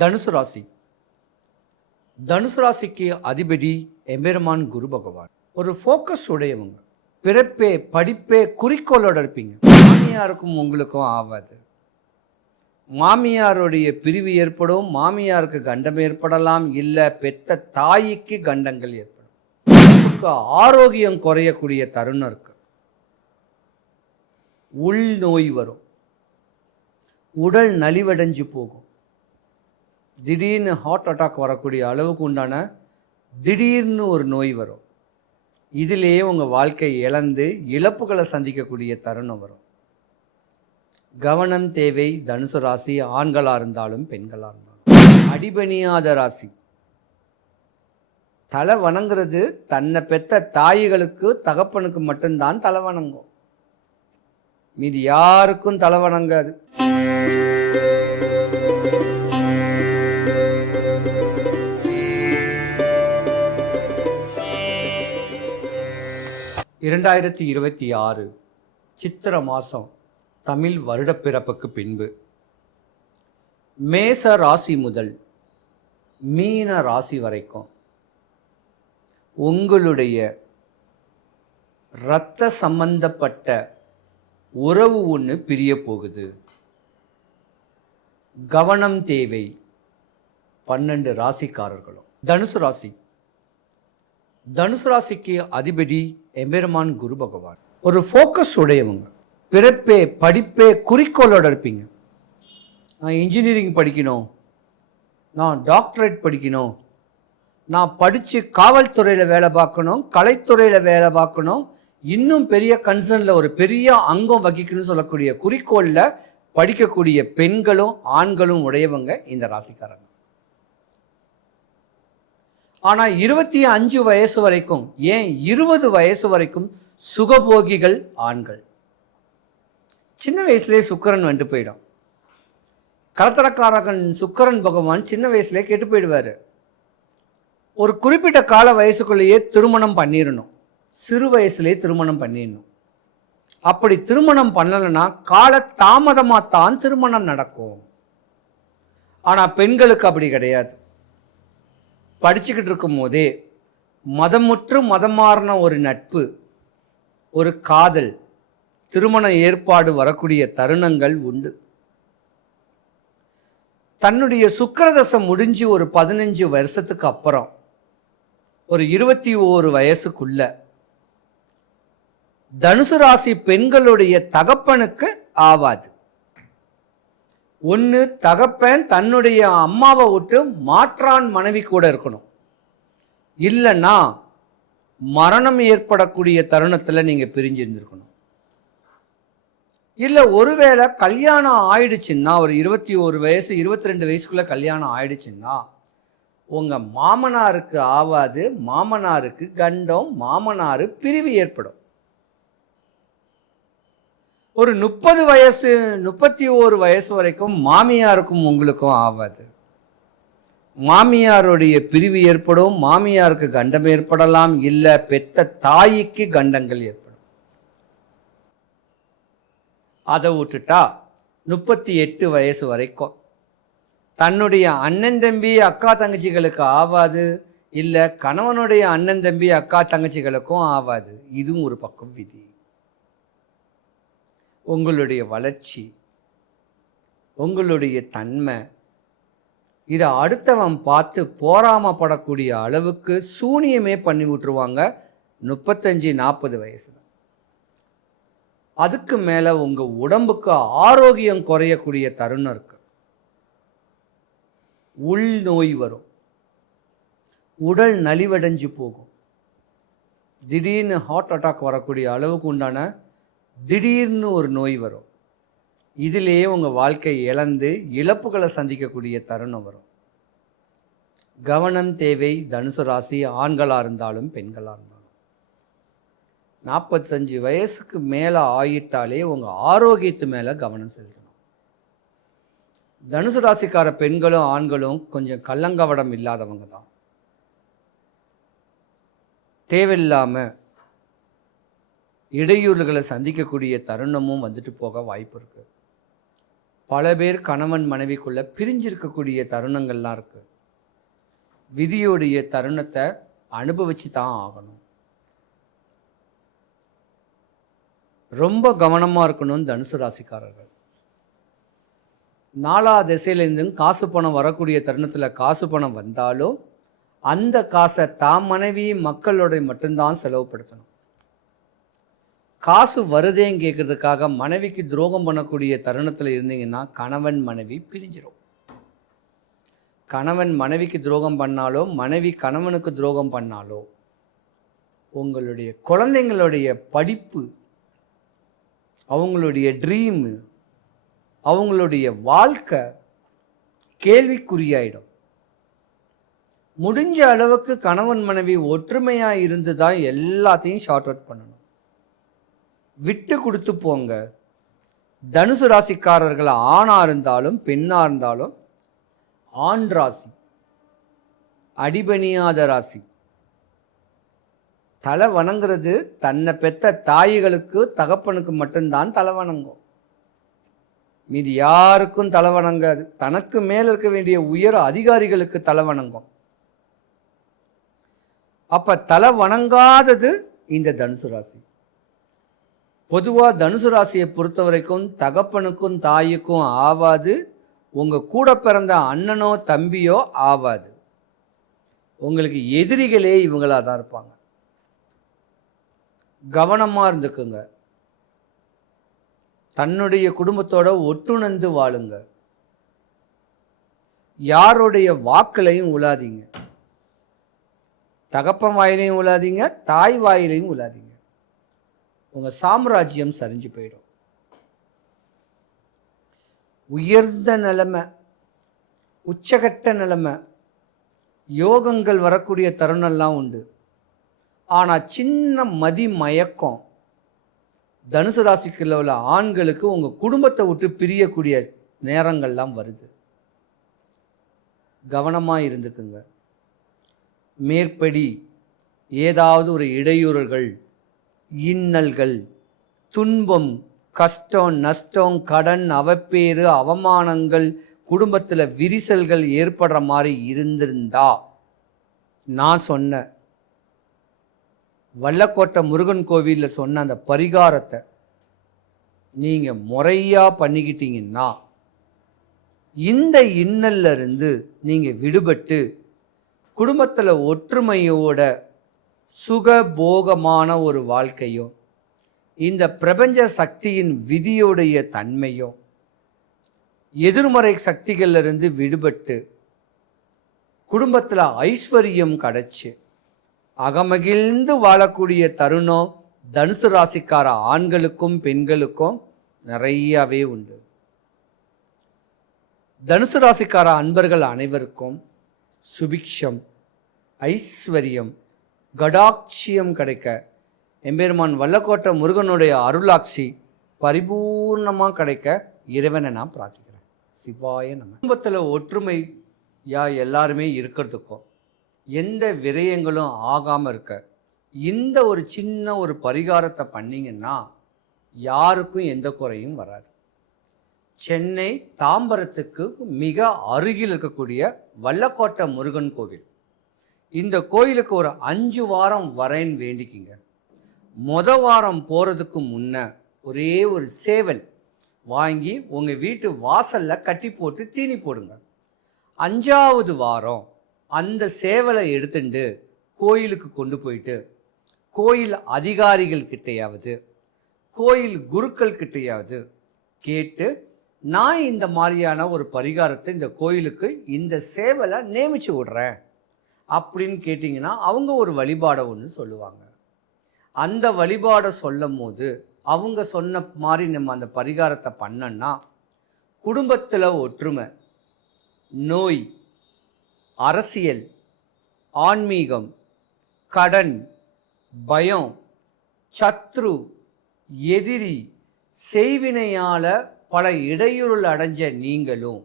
தனுசு ராசி. தனுசு ராசிக்கு அதிபதி எம்பெருமான் குரு பகவான். ஒரு ஃபோக்கஸ் உடையவங்க. பிறப்பே படிப்பே குறிக்கோளோட இருப்பீங்க. மாமியாருக்கும் உங்களுக்கும் ஆகாது. மாமியாருடைய பிரிவு ஏற்படும். மாமியாருக்கு கண்டம் ஏற்படலாம். இல்லை பெத்த தாய்க்கு கண்டங்கள் ஏற்படும். ஆரோக்கியம் குறையக்கூடிய தருணம் இருக்கு. உள் நோய் வரும். உடல் நலிவடைஞ்சு போகும். திடீர்னு ஹார்ட் அட்டாக் வரக்கூடிய அளவுக்கு உண்டான திடீர்னு ஒரு நோய் வரும். இதிலேயே உங்கள் வாழ்க்கை இழந்து இழப்புகளை சந்திக்கக்கூடிய தருணம் வரும். கவனம் தேவை. தனுசு ராசி ஆண்களாக இருந்தாலும் பெண்களாக இருந்தாலும். அடிபணியாத ராசி. தலை வணங்குறது தன்னை பெற்ற தாய்களுக்கு தகப்பனுக்கு மட்டும்தான் தலை வணங்கும். மீதி யாருக்கும் தலை வணங்காது. இரண்டாயிரத்தி 26 சித்திர மாதம் தமிழ் வருடப்பிறப்புக்கு பின்பு மேச ராசி முதல் மீன ராசி வரைக்கும் உங்களுடைய இரத்த சம்பந்தப்பட்ட உறவு ஒன்று பிரிய போகுது. கவனம் தேவை. 12 ராசிக்காரர்களும். தனுசு ராசி. தனுசு ராசிக்கு அதிபதி எம்பெருமான் குரு பகவான். ஒரு ஃபோக்கஸ் உடையவங்க. பிறப்பே படிப்பே குறிக்கோளோட இருப்பீங்க. நான் இன்ஜினியரிங் படிக்கணும், நான் டாக்டரேட் படிக்கணும், நான் படித்து காவல்துறையில் வேலை பார்க்கணும், கலைத்துறையில் வேலை பார்க்கணும், இன்னும் பெரிய கன்சர்னில் ஒரு பெரிய அங்கம் வகிக்கணும்னு சொல்லக்கூடிய குறிக்கோளில் படிக்கக்கூடிய பெண்களும் ஆண்களும் உடையவங்க இந்த ராசிக்காரங்க. ஆனால் 25 வயசு வரைக்கும், ஏன் 20 வயசு வரைக்கும் சுகபோகிகள் ஆண்கள். சின்ன வயசுலேயே சுக்கிரன் வந்துட்டு போயிடும். கலத்தரக்காரகன் சுக்கிரன் பகவான் சின்ன வயசுலேயே கெட்டு போயிடுவார். ஒரு குறிப்பிட்ட கால வயசுக்குள்ளேயே திருமணம் பண்ணிடணும். சிறு வயசுலேயே திருமணம் பண்ணிடணும். அப்படி திருமணம் பண்ணலைன்னா கால தாமதமாக தான் திருமணம் நடக்கும். ஆனால் பெண்களுக்கு அப்படி கிடையாது. படிச்சுக்கிட்டு இருக்கும் போதே மதமுற்று மதம் மாறின ஒரு நட்பு, ஒரு காதல், திருமண ஏற்பாடு வரக்கூடிய தருணங்கள் உண்டு. தன்னுடைய சுக்கிரதசம் முடிஞ்சு ஒரு 15 வருஷத்துக்கு அப்புறம் ஒரு 21 வயசுக்குள்ள தனுசு ராசி பெண்களுடைய தகப்பனுக்கு ஆவாது. ஒன்று தகப்பன் தன்னுடைய அம்மாவை விட்டு மாற்றான் மனைவி கூட இருக்கணும். இல்லைன்னா மரணம் ஏற்படக்கூடிய தருணத்தில் நீங்கள் பிரிஞ்சிருந்துருக்கணும். இல்லை ஒருவேளை கல்யாணம் ஆயிடுச்சுன்னா, ஒரு 21 வயசு 22 வயசுக்குள்ளே கல்யாணம் ஆயிடுச்சுன்னா உங்கள் மாமனாருக்கு ஆவாது. மாமனாருக்கு கண்டம், மாமனாரு பிரிவு ஏற்படும். ஒரு 30 வயசு 31 வயசு வரைக்கும் மாமியாருக்கும் உங்களுக்கும் ஆகாது. மாமியாருடைய பிரிவு ஏற்படும். மாமியாருக்கு கண்டம் ஏற்படலாம். இல்லை பெத்த தாய்க்கு கண்டங்கள் ஏற்படும். அதை விட்டுட்டா 38 வயசு வரைக்கும் தன்னுடைய அண்ணன் தம்பி அக்கா தங்கச்சிகளுக்கு ஆகாது. இல்லை கணவனுடைய அண்ணன் தம்பி அக்கா தங்கச்சிகளுக்கும் ஆகாது. இதுவும் ஒரு பக்கம் விதி. உங்களுடைய வளர்ச்சி, உங்களுடைய தன்மை, இதை அடுத்தவன் பார்த்து போராமப்படக்கூடிய அளவுக்கு சூனியமே பண்ணி விட்டுருவாங்க 35-40 வயசுல. அதுக்கு மேலே உங்கள் உடம்புக்கு ஆரோக்கியம் குறையக்கூடிய தருணம் இருக்கு. உள் நோய் வரும். உடல் நலிவடைஞ்சு போகும். திடீர்னு ஹார்ட் அட்டாக் வரக்கூடிய அளவுக்கு உண்டான திடீர்னு ஒரு நோய் வரும். இதிலேயே உங்கள் வாழ்க்கை இழந்து இழப்புகளை சந்திக்கக்கூடிய தருணம் வரும். கவனம் தேவை. தனுசு ராசி ஆண்களாக இருந்தாலும் பெண்களாக இருந்தாலும். 45 வயசுக்கு மேலே ஆயிட்டாலே உங்கள் ஆரோக்கியத்து மேலே கவனம் செலுத்தணும். தனுசு ராசிக்கார பெண்களும் ஆண்களும் கொஞ்சம் கள்ளங்கவடம் இல்லாதவங்க தான். தேவையில்லாமல் இடையூறுகளை சந்திக்கக்கூடிய தருணமும் வந்துட்டு போக வாய்ப்பு இருக்குது. பல பேர் கணவன் மனைவிக்குள்ள பிரிஞ்சிருக்கக்கூடிய தருணங்கள்லாம் இருக்கு. விதியுடைய தருணத்தை அனுபவிச்சு தான் ஆகணும். ரொம்ப கவனமாக இருக்கணும் தனுசு ராசிக்காரர்கள். 4 திசையிலேருந்தும் காசு பணம் வரக்கூடிய தருணத்தில் காசு பணம் வந்தாலும் அந்த காசை தாம் மனைவி மக்களோட மட்டும்தான் செலவுப்படுத்தணும். காசு வருதேன்னு கேட்கறதுக்காக மனைவிக்கு துரோகம் பண்ணக்கூடிய தருணத்தில் இருந்தீங்கன்னா கணவன் மனைவி பிரிஞ்சிடும். கணவன் மனைவிக்கு துரோகம் பண்ணாலோ மனைவி கணவனுக்கு துரோகம் பண்ணாலோ உங்களுடைய குழந்தைங்களுடைய படிப்பு, அவங்களுடைய ட்ரீமு, அவங்களுடைய வாழ்க்கை கேள்விக்குறியாயிடும். முடிஞ்ச அளவுக்கு கணவன் மனைவி ஒற்றுமையாக இருந்து தான் எல்லாத்தையும் ஷார்ட் அவுட் பண்ணணும். விட்டு கொடுத்து போங்க. தனுசு ராசிக்காரர்கள் ஆணாக இருந்தாலும் பெண்ணாக இருந்தாலும், ஆண் ராசி அடிபணியாத ராசி. தலை வணங்குறது தன்னை பெற்ற தாய்களுக்கு தகப்பனுக்கு மட்டும்தான் தலை வணங்கும். மீதி யாருக்கும் தலை வணங்காது. தனக்கு மேல் இருக்க வேண்டிய உயர் அதிகாரிகளுக்கு தலை வணங்கும். அப்ப தலை வணங்காதது இந்த தனுசு ராசி. பொதுவாக தனுசு ராசியை பொறுத்த வரைக்கும் தகப்பனுக்கும் தாய்க்கும் ஆவாது, உங்கள் கூட பிறந்த அண்ணனோ தம்பியோ ஆவாது. உங்களுக்கு எதிரிகளே இவங்களாக தான் இருப்பாங்க. கவனமாக இருந்துக்குங்க. தன்னுடைய குடும்பத்தோட ஒட்டுணர்ந்து வாழுங்க. யாருடைய வாக்குலையும் உழாதீங்க. தகப்பன் வாயிலையும் உழாதீங்க, தாய் வாயிலையும் உழாதீங்க. உங்கள் சாம்ராஜ்யம் சரிஞ்சு போயிடும். உயர்ந்த நிலைமை, உச்சகட்ட நிலைமை, யோகங்கள் வரக்கூடிய தருணம்லாம் உண்டு. ஆனால் சின்ன மதி மயக்கம் தனுசு ராசிக்குள்ள உள்ள ஆண்களுக்கு உங்கள் குடும்பத்தை விட்டு பிரியக்கூடிய நேரங்கள்லாம் வருது. கவனமாக இருந்துக்குங்க. மேற்படி ஏதாவது ஒரு இடையூறுகள், இன்னல்கள், துன்பம், கஷ்டம், நஷ்டம், கடன், அவப்பேறு, அவமானங்கள், குடும்பத்தில் விரிசல்கள் ஏற்படுற மாதிரி இருந்திருந்தா நான் சொன்ன வல்லக்கோட்டை முருகன் கோவிலில் சொன்ன அந்த பரிகாரத்தை நீங்கள் முறையாக பண்ணிக்கிட்டீங்கன்னா இந்த இன்னல்ல இருந்து நீங்கள் விடுபட்டு குடும்பத்தில் ஒற்றுமையோட சுகபோகமான ஒரு வாழ்க்கையும், இந்த பிரபஞ்ச சக்தியின் விதியுடைய தன்மையும், எதிர்மறை சக்திகளிலிருந்து விடுபட்டு குடும்பத்தில் ஐஸ்வர்யம் கிடைச்சி அகமகிழ்ந்து வாழக்கூடிய தருணம் தனுசு ராசிக்கார ஆண்களுக்கும் பெண்களுக்கும் நிறையவே உண்டு. தனுசு ராசிக்கார அன்பர்கள் அனைவருக்கும் சுபிக்ஷம், ஐஸ்வர்யம், கடாட்சியம் கிடைக்க எம்பெருமான் வல்லக்கோட்டை முருகனுடைய அருளாட்சி பரிபூர்ணமாக கிடைக்க இறைவனை நான் பிரார்த்திக்கிறேன். சிவாய நம. குடும்பத்தில் ஒற்றுமையா எல்லாருமே இருக்கிறதுக்கும் எந்த விரயங்களும் ஆகாமல் இருக்க இந்த ஒரு சின்ன ஒரு பரிகாரத்தை பண்ணிங்கன்னா யாருக்கும் எந்த குறையும் வராது. சென்னை தாம்பரத்துக்கு மிக அருகில் இருக்கக்கூடிய வல்லக்கோட்டை முருகன் கோவில். இந்த கோயிலுக்கு ஒரு 5 வாரம் வரேன்னு வேண்டிக்கிங்க. வாரம் போகிறதுக்கு முன்ன ஒரே ஒரு சேவல் வாங்கி உங்கள் வீட்டு வாசலில் கட்டி போட்டு தீனி போடுங்க. 5ஆவது வாரம் அந்த சேவலை எடுத்துட்டு கோயிலுக்கு கொண்டு போயிட்டு கோயில் அதிகாரிகள் கிட்டையாவது கோயில் குருக்கள் கிட்டையாவது கேட்டு, நான் இந்த மாதிரியான ஒரு பரிகாரத்தை இந்த கோயிலுக்கு இந்த சேவலை நியமிச்சு விடுறேன் அப்படின்னு கேட்டிங்கன்னா அவங்க ஒரு வழிபாடை ஒன்று சொல்லுவாங்க. அந்த வழிபாடை சொல்லும் போது அவங்க சொன்ன மாதிரி நம்ம அந்த பரிகாரத்தை பண்ணோன்னா குடும்பத்தில் ஒற்றுமை, நோய், அரசியல், ஆன்மீகம், கடன், பயம், சத்ரு, எதிரி, செய்வினையால் பல இடையூறுகள் அடைஞ்ச நீங்களும்,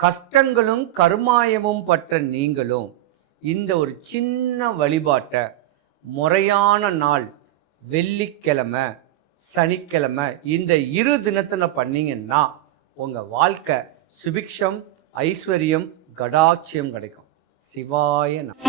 கஷ்டங்களும் கருமாயமும் பற்ற நீங்களும் இந்த ஒரு சின்ன வழிபாட்டை முறையான நாள் வெள்ளிக்கிழமை, சனிக்கிழமை இந்த 2 தினத்தில் பண்ணிங்கன்னா உங்கள் வாழ்க்கை சுபிக்ஷம், ஐஸ்வர்யம், கடாட்சியம் கிடைக்கும். சிவாய நமः.